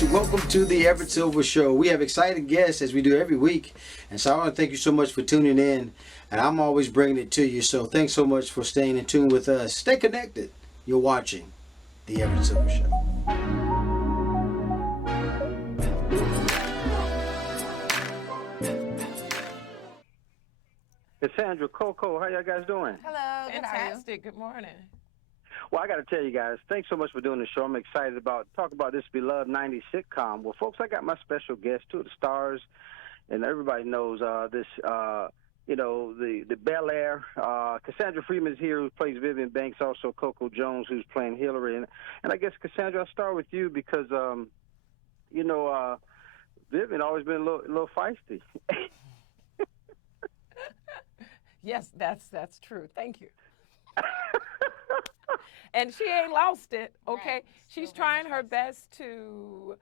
guys, welcome to the Everett Silver Show. We have exciting guests as we do every week, and so I want to thank you so much for tuning in, and I'm always bringing it to you, so thanks so much for staying in tune with us. Stay connected. You're watching the Everett Silver Show. Cassandra, CoCo, how y'all guys doing? Hello, Fantastic. Good morning. Well, I got to tell you guys, thanks so much for doing the show. I'm excited about talk about this beloved 90s sitcom. Well, folks, I got my special guest, two of the stars, and everybody knows the Bel Air. Cassandra Freeman is here, who plays Vivian Banks, also CoCo Jones, who's playing Hillary. And I guess, Cassandra, I'll start with you because, Vivian always been a little feisty. Yes, that's true. Thank you. And she ain't lost it, okay? Right. She's Still very trying much her lost. best to,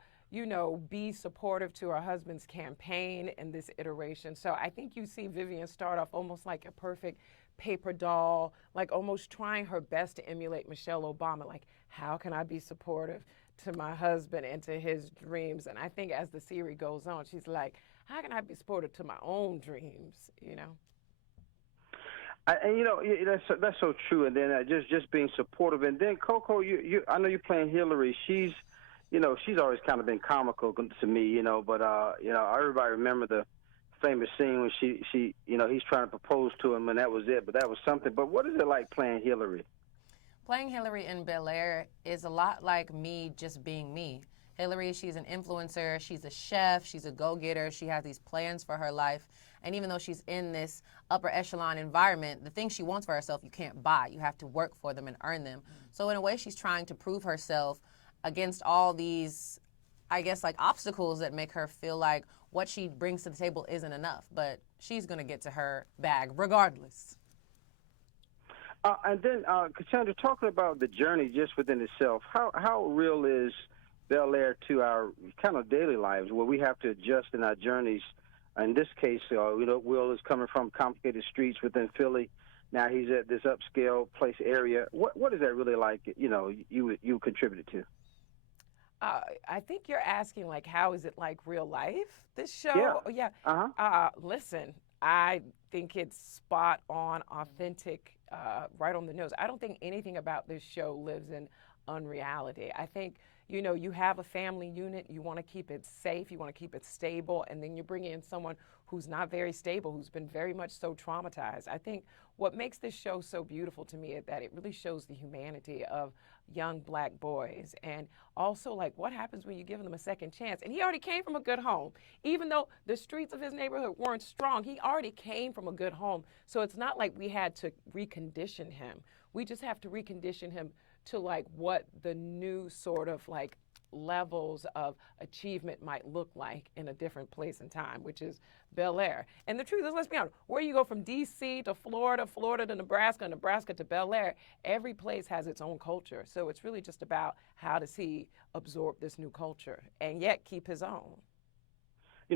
be supportive to her husband's campaign in this iteration. So I think you see Vivian start off almost like a perfect paper doll, like almost trying her best to emulate Michelle Obama. Like, how can I be supportive to my husband and to his dreams? And I think as the series goes on, she's like, how can I be supportive to my own dreams, That's so true. And then just being supportive. And then CoCo, I know you're playing Hillary. She's always kind of been comical to me, But everybody remember the famous scene when he's trying to propose to him, and that was it. But that was something. But what is it like playing Hillary? Playing Hillary in Bel Air is a lot like me just being me. Hillary, she's an influencer, she's a chef, she's a go-getter, she has these plans for her life. And even though she's in this upper echelon environment, the things she wants for herself, you can't buy. You have to work for them and earn them. So in a way, she's trying to prove herself against all these, I guess, like obstacles that make her feel like what she brings to the table isn't enough. But she's going to get to her bag regardless. And then, Cassandra, talking about the journey just within itself, how real is Bel Air to our kind of daily lives where we have to adjust in our journeys? In this case, Will is coming from complicated streets within Philly. Now he's at this upscale place area. What is that really like, you contributed to? I think you're asking, like, how is it like real life, this show? Yeah. Listen, I think it's spot on, authentic, right on the nose. I don't think anything about this show lives in unreality. I think, you have a family unit, you want to keep it safe, you want to keep it stable, and then you bring in someone who's not very stable, who's been very much so traumatized. I think what makes this show so beautiful to me is that it really shows the humanity of young black boys, and also like what happens when you give them a second chance. And he already came from a good home. Even though the streets of his neighborhood weren't strong, he already came from a good home. So it's not like we had to recondition him. We just have to recondition him to like what the new sort of like levels of achievement might look like in a different place and time, which is Bel Air. And the truth is, let's be honest, where you go from D.C. to Florida, Florida to Nebraska, Nebraska to Bel Air, every place has its own culture. So it's really just about how does he absorb this new culture and yet keep his own.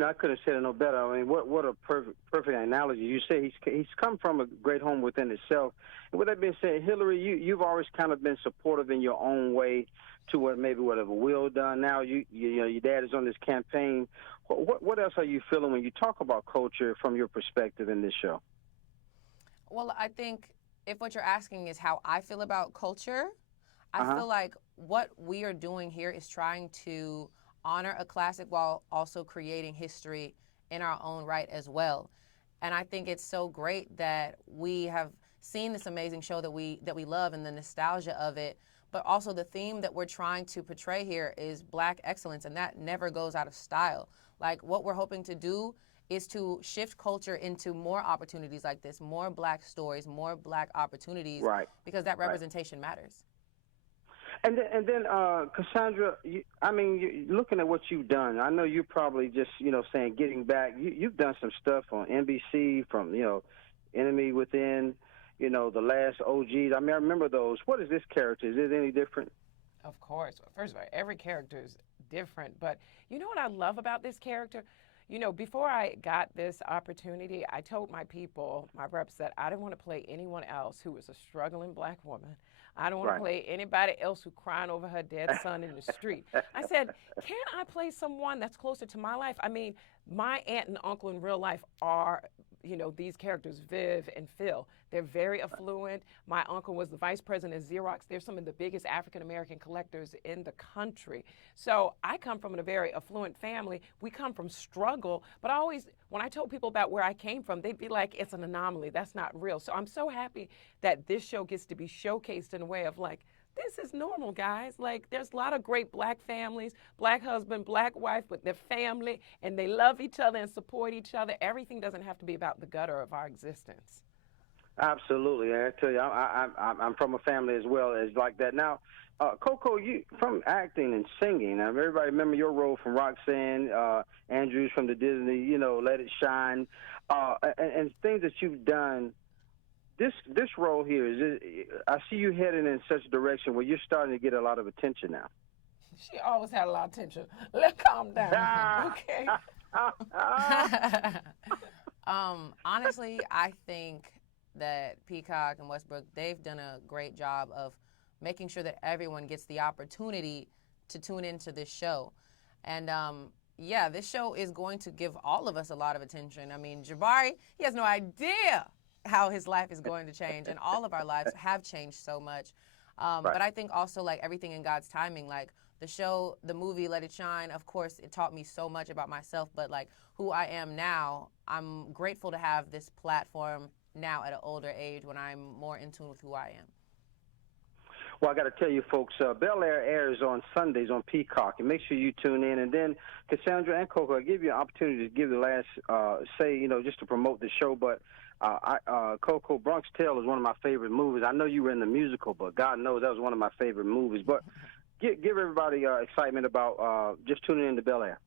I couldn't have said it no better. I mean, what a perfect analogy. You say he's come from a great home within itself. And with that being said, Hillary, you've always kind of been supportive in your own way to whatever Will done. Now your dad is on this campaign. What else are you feeling when you talk about culture from your perspective in this show? Well, I think if what you're asking is how I feel about culture, I feel like what we are doing here is trying to honor a classic while also creating history in our own right as well. And I think it's so great that we have seen this amazing show that we love and the nostalgia of it, but also the theme that we're trying to portray here is Black excellence, and that never goes out of style. Like what we're hoping to do is to shift culture into more opportunities like this, more Black stories, more Black opportunities, right? Because that representation matters. And then, Cassandra, looking at what you've done, I know you're probably just, saying getting back. You've done some stuff on NBC from, Enemy Within, The Last OGs. I remember those. What is this character? Is it any different? Of course. First of all, every character is different. But you know what I love about this character? You know, before I got this opportunity, I told my people, my reps, that I didn't want to play anyone else who was a struggling black woman. I don't want to Right. play anybody else who crying over her dead son in the street. I said, can't I play someone that's closer to my life? I mean, my aunt and uncle in real life are, you know, these characters, Viv and Phil. They're very affluent. My uncle was the vice president of Xerox. They're some of the biggest African American collectors in the country. So I come from a very affluent family. We come from struggle, but I always, when I told people about where I came from, they'd be like, it's an anomaly. That's not real. So I'm so happy that this show gets to be showcased in a way of like, this is normal, guys. Like, there's a lot of great black families, black husband, black wife with their family, and they love each other and support each other. Everything doesn't have to be about the gutter of our existence. Absolutely. I tell you, I'm from a family as well as like that. Now, CoCo, you from acting and singing. Now, everybody remember your role from Roxanne Andrews from the Disney, you know, Let It Shine, and things that you've done. This role here I see you heading in such a direction where you're starting to get a lot of attention now. She always had a lot of attention. Let's calm down, okay? Honestly, I think that Peacock and Westbrook, they've done a great job of making sure that everyone gets the opportunity to tune into this show. And yeah, this show is going to give all of us a lot of attention. I mean, Jabari, he has no idea how his life is going to change, and all of our lives have changed so much. Right. But I think also, like, everything in God's timing, like the show, the movie Let It Shine, of course, it taught me so much about myself, but like who I am now, I'm grateful to have this platform now at an older age when I'm more in tune with who I am. Well, I got to tell you, folks, Bel Air airs on Sundays on Peacock, and make sure you tune in. And then, Cassandra and CoCo, I give you an opportunity to give the last say, you know, just to promote the show. But CoCo, Bronx Tale is one of my favorite movies. I know you were in the musical, but God knows that was one of my favorite movies. But give everybody excitement about just tuning in to Bel Air.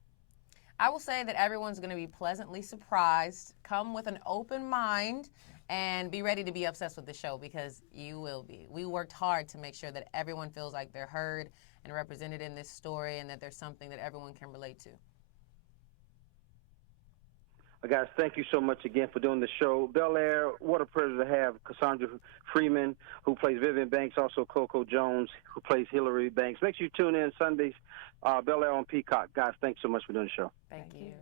I will say that everyone's going to be pleasantly surprised. Come with an open mind and be ready to be obsessed with the show, because you will be. We worked hard to make sure that everyone feels like they're heard and represented in this story, and that there's something that everyone can relate to. Guys, thank you so much again for doing the show. Bel Air, what a pleasure to have Cassandra Freeman, who plays Vivian Banks, also CoCo Jones, who plays Hillary Banks. Make sure you tune in Sundays, Bel Air on Peacock. Guys, thanks so much for doing the show. Thank you.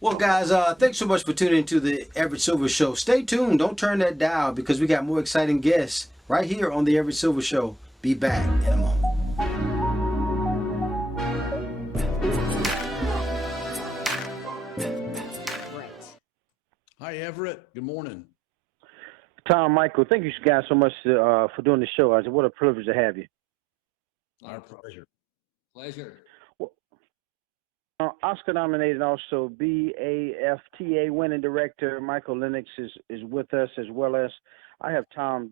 Well, guys, thanks so much for tuning into the Everett Silver Show. Stay tuned. Don't turn that dial, because we got more exciting guests right here on the Everett Silver Show. Be back in a moment. Hi, Everett. Good morning. Tom, Michael, thank you guys so much for doing the show. I said, what a privilege to have you. Our pleasure. Pleasure. Oscar-nominated also BAFTA winning director Michael Lennox is with us, as well as I have Tom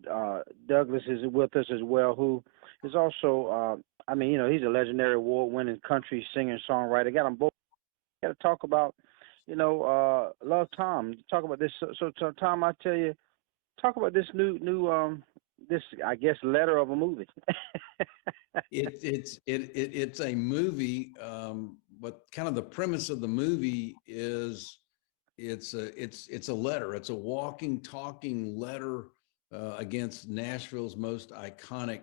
Douglas is with us as well, who is also, he's a legendary award-winning country singer and songwriter. Got them both. Got to talk about, love Tom. Talk about this. So Tom, I tell you, talk about this new this, I guess, letter of a movie. It's a movie, but kind of the premise of the movie is it's a letter. It's a walking, talking letter against Nashville's most iconic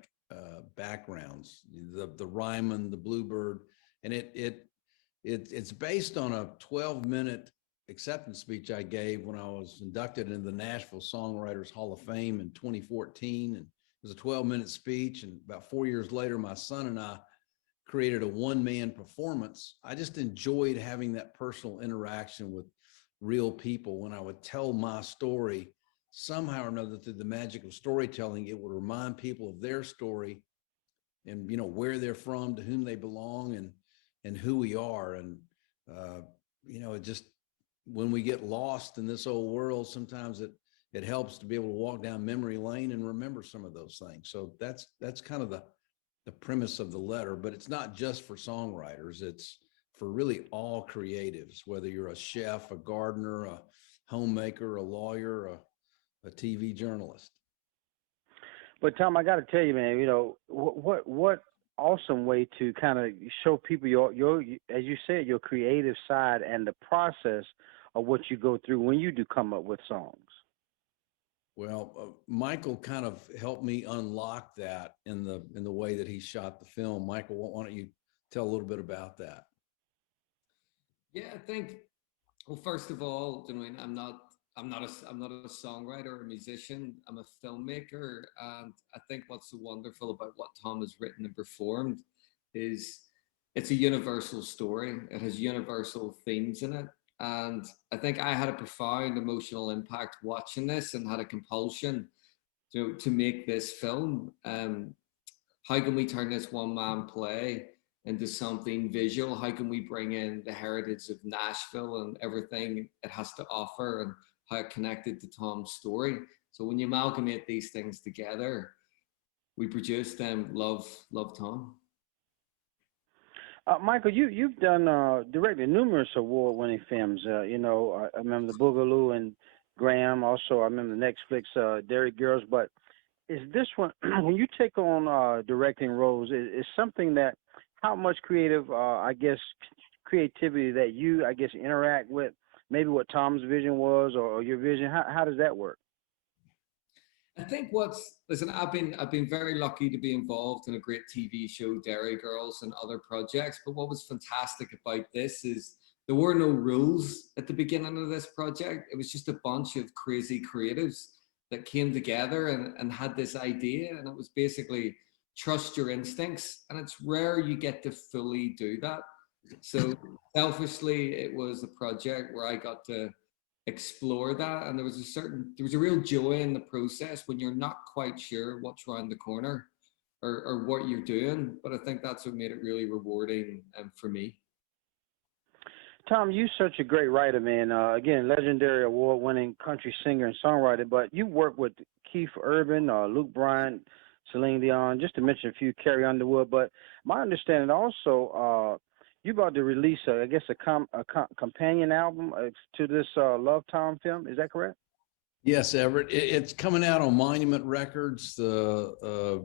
backgrounds, the Ryman, the Bluebird, and it's based on a 12-minute acceptance speech I gave when I was inducted into the Nashville Songwriters Hall of Fame in 2014. And it was a 12-minute speech. And about 4 years later, my son and I created a one-man performance. I just enjoyed having that personal interaction with real people. When I would tell my story, somehow or another, through the magic of storytelling, it would remind people of their story and, where they're from, to whom they belong, and who we are. And, it just, when we get lost in this old world, sometimes it helps to be able to walk down memory lane and remember some of those things. So that's kind of the premise of the letter, but it's not just for songwriters. It's for really all creatives, whether you're a chef, a gardener, a homemaker, a lawyer, a TV journalist. But Tom, I got to tell you, man, what awesome way to kind of show people your, as you said, your creative side and the process of what you go through when you do come up with songs. Well, Michael kind of helped me unlock that in the way that he shot the film. Michael, why don't you tell a little bit about that? Yeah, I think. Well, first of all, you know, I'm not a songwriter or a musician. I'm a filmmaker, and I think what's so wonderful about what Tom has written and performed is it's a universal story. It has universal themes in it, and I think I had a profound emotional impact watching this, and had a compulsion to make this film. How can we turn this one man play into something visual? How can we bring in the heritage of Nashville and everything it has to offer, and how it connected to Tom's story? So when you amalgamate these things together, we produced Love Tom. Michael, you've done directed numerous award-winning films. I remember the Boogaloo and Graham. Also, I remember the Netflix Dairy Girls. But is this one when you take on directing roles? Is something that how much creativity that you interact with? Maybe what Tom's vision was, or your vision. How does that work? I think listen, I've been very lucky to be involved in a great TV show, Dairy Girls, and other projects. But what was fantastic about this is there were no rules at the beginning of this project. It was just a bunch of crazy creatives that came together and had this idea. And it was basically trust your instincts. And it's rare you get to fully do that. So selfishly, it was a project where I got to explore that, and there was a real joy in the process when you're not quite sure what's around the corner, or what you're doing. But I think that's what made it really rewarding for me. Tom, you're such a great writer, man. Again, legendary award-winning country singer and songwriter. But you work with Keith Urban, Luke Bryan, Celine Dion, just to mention a few, Carrie Underwood. But my understanding also, you're about to release, a companion album to this Love Tom film. Is that correct? Yes, Everett. It's coming out on Monument Records the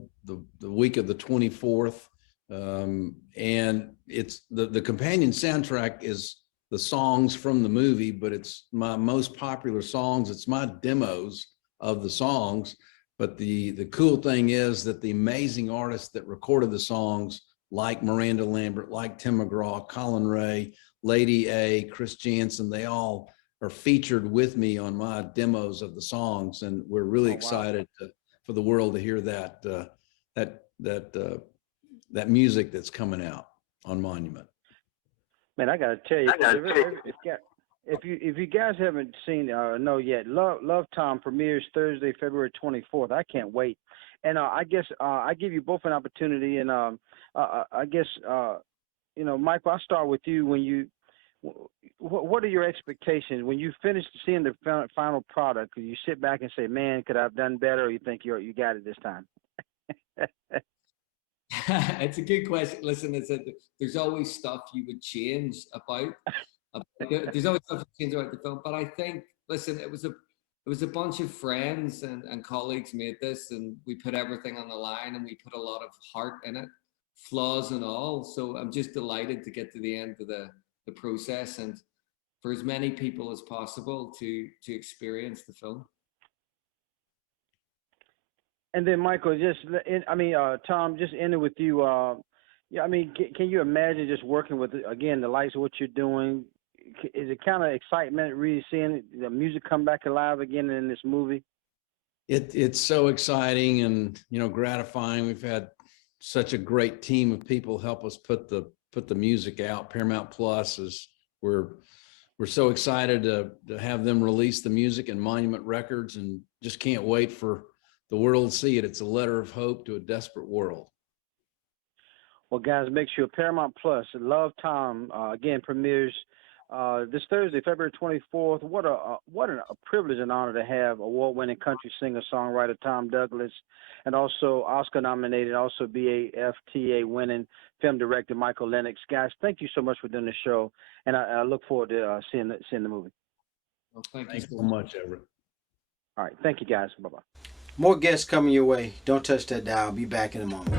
week of the 24th, and it's the companion soundtrack is the songs from the movie, but it's my most popular songs. It's my demos of the songs. But the cool thing is that the amazing artists that recorded the songs, like Miranda Lambert, like Tim McGraw, Colin Ray, Lady A, Chris Jansen, they all are featured with me on my demos of the songs, and we're really excited for the world to hear that music that's coming out on Monument. Man, I gotta tell you, if you guys haven't seen know yet, Love Tom premieres Thursday, February 24th. I can't wait, and I guess I give you both an opportunity, and Michael, I'll start with you. What are your expectations when you finish seeing the final product? You sit back and say, "Man, could I have done better?" Or you think you got it this time? It's a good question. Listen, there's always stuff you would change about. There's always stuff you change about the film, but I think, listen, it was a bunch of friends and colleagues made this, and we put everything on the line, and we put a lot of heart in it, flaws and all. So I'm just delighted to get to the end of the process, and for as many people as possible to experience the film. And then Michael, Tom, just ended with you. Can you imagine just working with, again, the likes of what you're doing? Is it kind of excitement really seeing the music come back alive again in this movie? It's so exciting and gratifying. We've had such a great team of people help us put the music out. Paramount Plus we're so excited to have them release the music in Monument Records, and just can't wait for the world to see it. It's a letter of hope to a desperate world. Well, guys, make sure Paramount Plus, Love Tom, again premieres this Thursday, February 24th. What a privilege and honor to have award-winning country singer-songwriter Tom Douglas, and also Oscar-nominated, also BAFTA winning film director Michael Lennox. Guys, thank you so much for doing the show, and I look forward to seeing the movie. Well, thanks so much, Everett. All right, thank you, guys. Bye-bye. More guests coming your way. Don't touch that dial. Be back in a moment.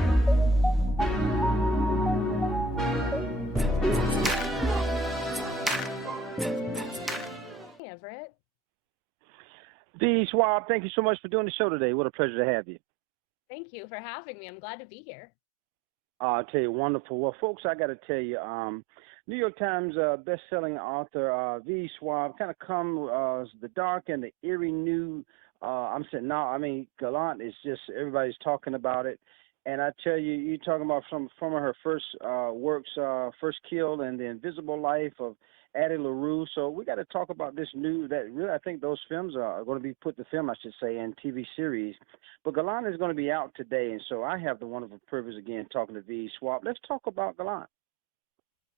V. Schwab, thank you so much for doing the show today. What a pleasure to have you. Thank you for having me. I'm glad to be here. I'll tell you, wonderful. Well, folks, I got to tell you, New York Times best-selling author V. Schwab kind of come the dark and the eerie new. I'm saying now. I mean, Gallant is just everybody's talking about it, and I tell you, you're talking about some of her first works, First Kill and The Invisible Life of Addie LaRue. So we got to talk about this new. That really, I think those films are going to be put to film, I should say, in TV series. But Gallant is going to be out today, and so I have the wonderful privilege again talking to V. Schwab. Let's talk about Gallant.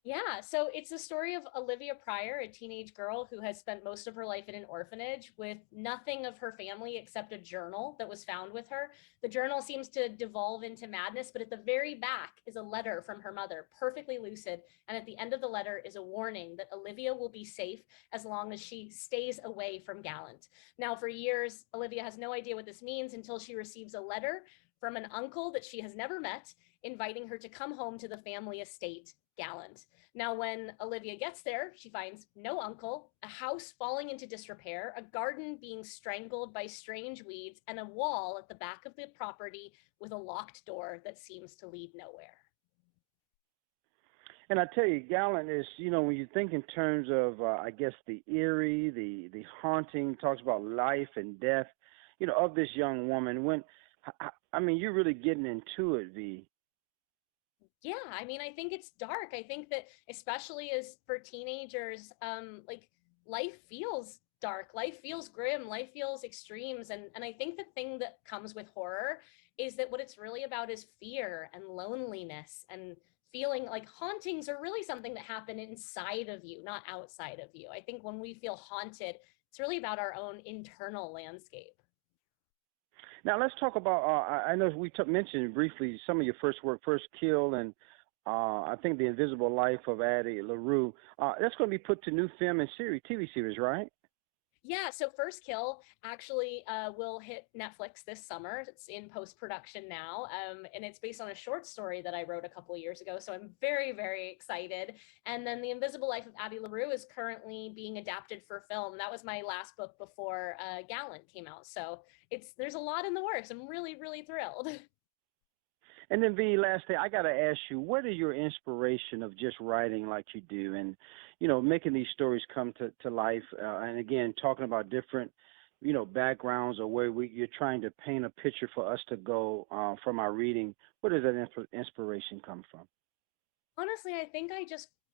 Yeah, so it's the story of Olivia Pryor, a teenage girl who has spent most of her life in an orphanage with nothing of her family except a journal that was found with her. The journal seems to devolve into madness, but at the very back is a letter from her mother, perfectly lucid. And at the end of the letter is a warning that Olivia will be safe as long as she stays away from Gallant. Now, for years, Olivia has no idea what this means until she receives a letter from an uncle that she has never met, inviting her to come home to the family estate, Gallant. Now, when Olivia gets there, she finds no uncle, a house falling into disrepair, a garden being strangled by strange weeds, and a wall at the back of the property with a locked door that seems to lead nowhere. And I tell you, Gallant is, when you think in terms of, I guess, the eerie, the haunting, talks about life and death, of this young woman. I mean, you're really getting into it, V. Yeah, I mean, I think it's dark. I think that especially as for teenagers, like life feels dark, life feels grim, life feels extremes. And I think the thing that comes with horror is that what it's really about is fear and loneliness and feeling like hauntings are really something that happen inside of you, not outside of you. I think when we feel haunted, it's really about our own internal landscape. Now let's talk about. I know we mentioned briefly some of your first work, First Kill, and I think The Invisible Life of Addie LaRue. That's going to be put to new film and TV series, right? Yeah, so First Kill actually will hit Netflix this summer. It's in post-production now, and it's based on a short story that I wrote a couple of years ago, so I'm very, very excited. And then The Invisible Life of Addie LaRue is currently being adapted for film. That was my last book before Gallant came out, so there's a lot in the works. I'm really, really thrilled. And then, V, last thing, I got to ask you, what is your inspiration of just writing like you do and, making these stories come to life? And again, talking about different, backgrounds or where you're trying to paint a picture for us to go from our reading. Where does that inspiration come from? Honestly, I think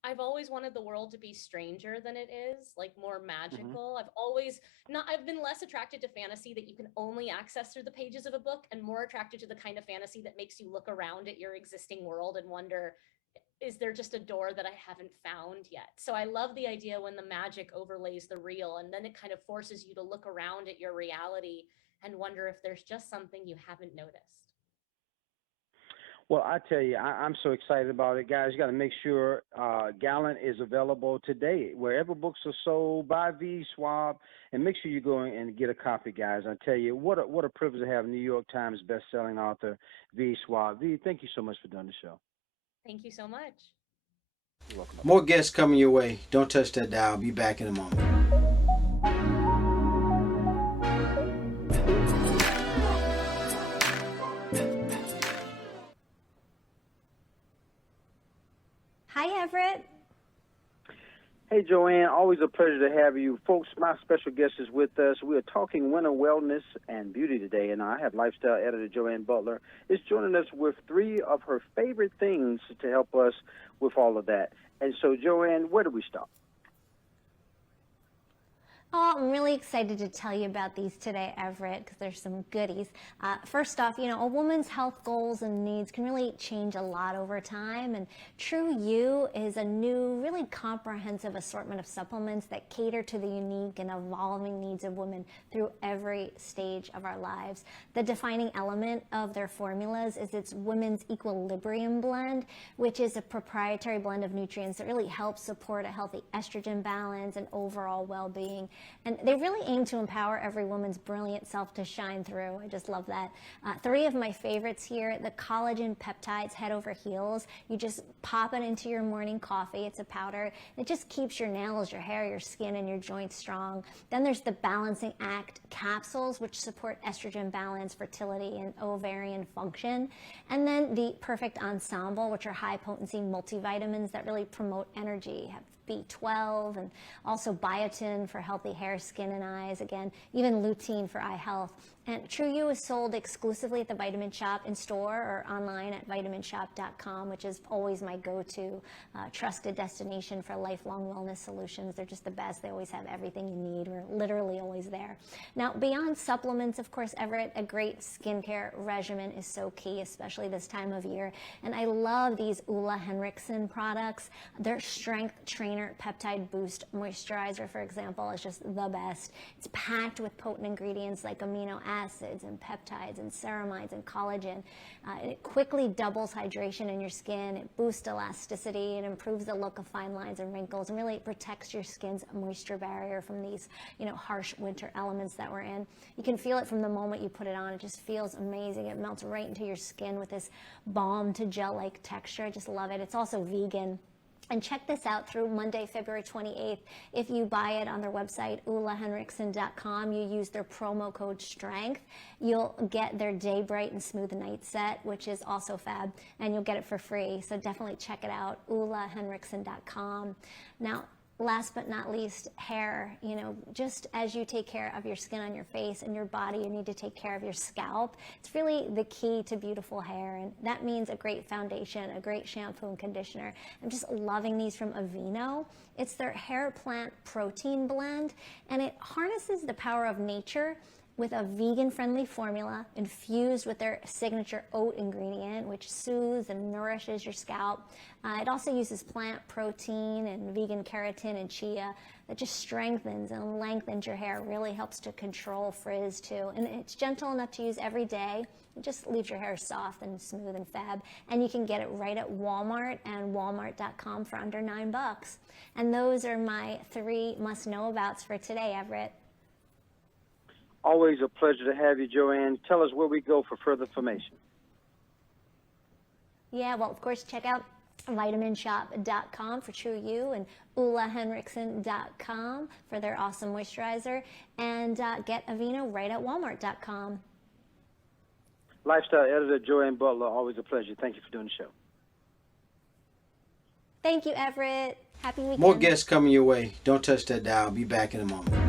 I've always wanted the world to be stranger than it is, like more magical. I've been less attracted to fantasy that you can only access through the pages of a book and more attracted to the kind of fantasy that makes you look around at your existing world and wonder, is there just a door that I haven't found yet? So I love the idea when the magic overlays the real and then it kind of forces you to look around at your reality and wonder if there's just something you haven't noticed. Well, I tell you, I'm so excited about it, guys. You got to make sure Gallant is available today wherever books are sold. By V. Schwab, and make sure you go and get a copy, guys. I tell you, what a privilege to have New York Times best-selling author V. Schwab. V, thank you so much for doing the show. Thank you so much. You're welcome. More guests coming your way. Don't touch that dial. Be back in a moment. Hi, Everett. Hey, Joann, always a pleasure to have you. Folks, my special guest is with us. We are talking winter wellness and beauty today, and I have lifestyle editor Joann Butler is joining us with 3 of her favorite things to help us with all of that. And so, Joann, where do we start? Oh, I'm really excited to tell you about these today, Everett, because there's some goodies. First off, a woman's health goals and needs can really change a lot over time, and True You is a new, really comprehensive assortment of supplements that cater to the unique and evolving needs of women through every stage of our lives. The defining element of their formulas is its Women's Equilibrium blend, which is a proprietary blend of nutrients that really helps support a healthy estrogen balance and overall well-being. And they really aim to empower every woman's brilliant self to shine through. I just love that. 3 of my favorites here, the collagen peptides Head Over Heels. You just pop it into your morning coffee. It's a powder. It just keeps your nails, your hair, your skin, and your joints strong. Then there's the Balancing Act capsules, which support estrogen balance, fertility, and ovarian function. And then the Perfect Ensemble, which are high potency multivitamins that really promote energy, have B12 and also biotin for healthy hair, skin, and eyes. Again, even lutein for eye health. And True You is sold exclusively at the Vitamin Shop in store or online at vitaminshop.com, which is always my go-to trusted destination for lifelong wellness solutions. They're just the best. They always have everything you need. We're literally always there. Now, beyond supplements, of course, Everett, a great skincare regimen is so key, especially this time of year. And I love these Ulla Henriksen products. Their Strength Trainer Peptide Boost Moisturizer, for example, is just the best. It's packed with potent ingredients like amino acids and peptides and ceramides and collagen. It quickly doubles hydration in your skin. It boosts elasticity. It improves the look of fine lines and wrinkles, and really protects your skin's moisture barrier from these, harsh winter elements that we're in. You can feel it from the moment you put it on. It just feels amazing. It melts right into your skin with this balm to gel-like texture. I just love it. It's also vegan. And check this out through Monday, February 28th. If you buy it on their website, ullahenriksen.com, you use their promo code STRENGTH, you'll get their Day Bright and Smooth Night Set, which is also fab, and you'll get it for free. So definitely check it out, ullahenriksen.com. Now, last but not least, hair. Just as you take care of your skin on your face and your body, you need to take care of your scalp. It's really the key to beautiful hair, and that means a great foundation, a great shampoo and conditioner. I'm just loving these from Aveeno. It's their hair plant protein blend, and it harnesses the power of nature with a vegan-friendly formula infused with their signature oat ingredient, which soothes and nourishes your scalp. It also uses plant protein and vegan keratin and chia that just strengthens and lengthens your hair, really helps to control frizz too. And it's gentle enough to use every day. It just leaves your hair soft and smooth and fab. And you can get it right at Walmart and walmart.com for under $9. And those are my 3 must-know-abouts for today, Everett. Always a pleasure to have you, Joann. Tell us where we go for further information. Yeah, well, of course, check out vitaminshop.com for True You and ullahenriksen.com for their awesome moisturizer, and get Aveeno right at walmart.com. Lifestyle editor Joann Butler, always a pleasure. Thank you for doing the show. Thank you, Everett. Happy weekend. More guests coming your way. Don't touch that dial. Be back in a moment.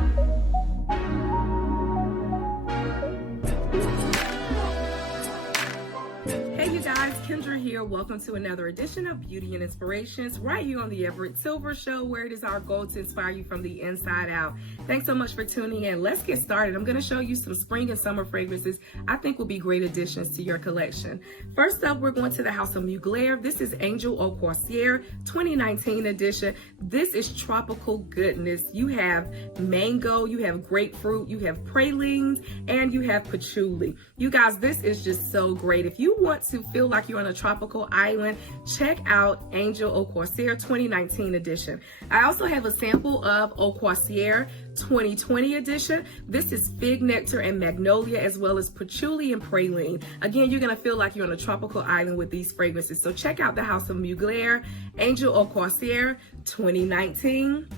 Kendra here. Welcome to another edition of Beauty and Inspirations right here on the Everett Silver Show, where it is our goal to inspire you from the inside out. Thanks so much for tuning in. Let's get started. I'm going to show you some spring and summer fragrances I think will be great additions to your collection. First up, we're going to the House of Mugler. This is Angel Au Croisière 2019 edition. This is tropical goodness. You have mango, you have grapefruit, you have pralines, and you have patchouli. You guys, this is just so great. If you want to feel like you're on a tropical island, check out Angel Au Croisière 2019 edition. I also have a sample of Au Croisière 2020 edition. This is fig nectar and magnolia, as well as patchouli and praline. Again, you're going to feel like you're on a tropical island with these fragrances. So check out the House of Mugler, Angel Au Croisière 2019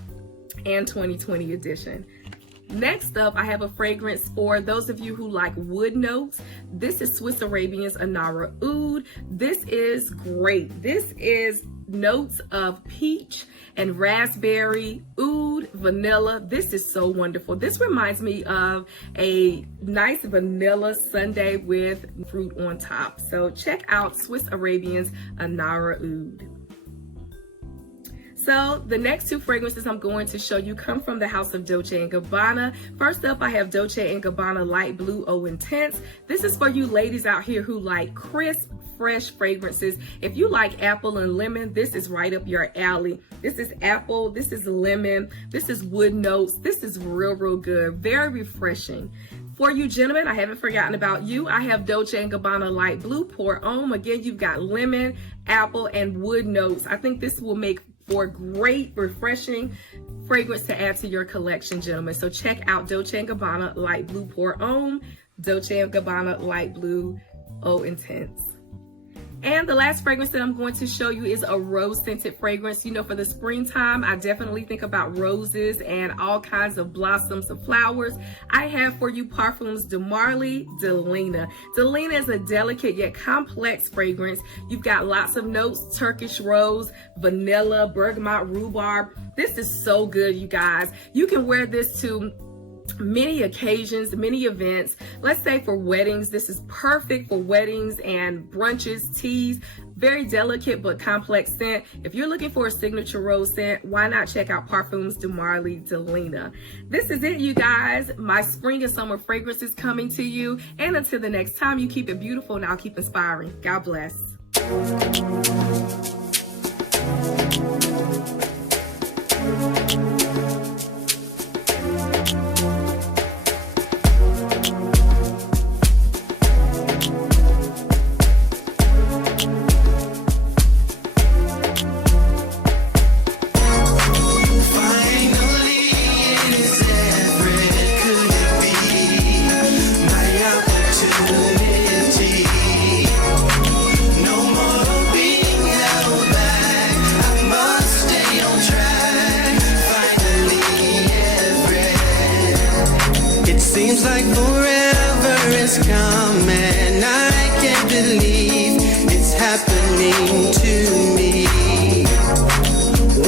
and 2020 edition. Next up, I have a fragrance for those of you who like wood notes. This is Swiss Arabian's Anara Oud. This is great. This is notes of peach and raspberry, oud, vanilla. This is so wonderful. This reminds me of a nice vanilla sundae with fruit on top. So check out Swiss Arabian's Anara Oud. So the next 2 fragrances I'm going to show you come from the House of Dolce & Gabbana. First up, I have Dolce & Gabbana Light Blue Eau Intense. This is for you ladies out here who like crisp, fresh fragrances. If you like apple and lemon, this is right up your alley. This is apple, this is lemon, this is wood notes. This is real good, very refreshing. For you gentlemen, I haven't forgotten about you. I have Dolce & Gabbana Light Blue Pour Homme. Again, you've got lemon, apple, and wood notes. I think this will make for a great, refreshing fragrance to add to your collection, gentlemen. So check out Dolce & Gabbana Light Blue Pour Homme, Dolce & Gabbana Light Blue Eau Intense. And the last fragrance that I'm going to show you is a rose scented fragrance. You know, for the springtime, I definitely think about roses and all kinds of blossoms of flowers. I have for you Parfums de Marly de Lena. De Lena is a delicate yet complex fragrance. You've got lots of notes: Turkish rose, vanilla, bergamot, rhubarb. This is so good, you guys. You can wear this to many occasions, many events. Let's say for weddings, this is perfect for weddings and brunches, teas. Very delicate but complex scent. If you're looking for a signature rose scent, why not check out Parfums de Marly de Lena? This is it, you guys. My spring and summer fragrance is coming to you. And until the next time, you keep it beautiful and I'll keep inspiring. God bless. Seems like forever is coming. I can't believe it's happening to me.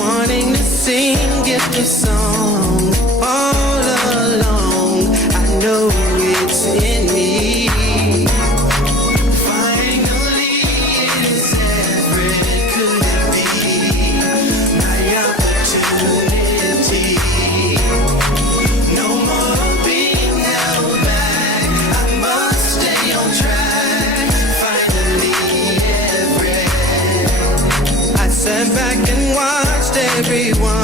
Wanting to sing it the song all along. I know it's in me. Finally, it is Everett. Could it be my opportunity? No more. Sat back and watched everyone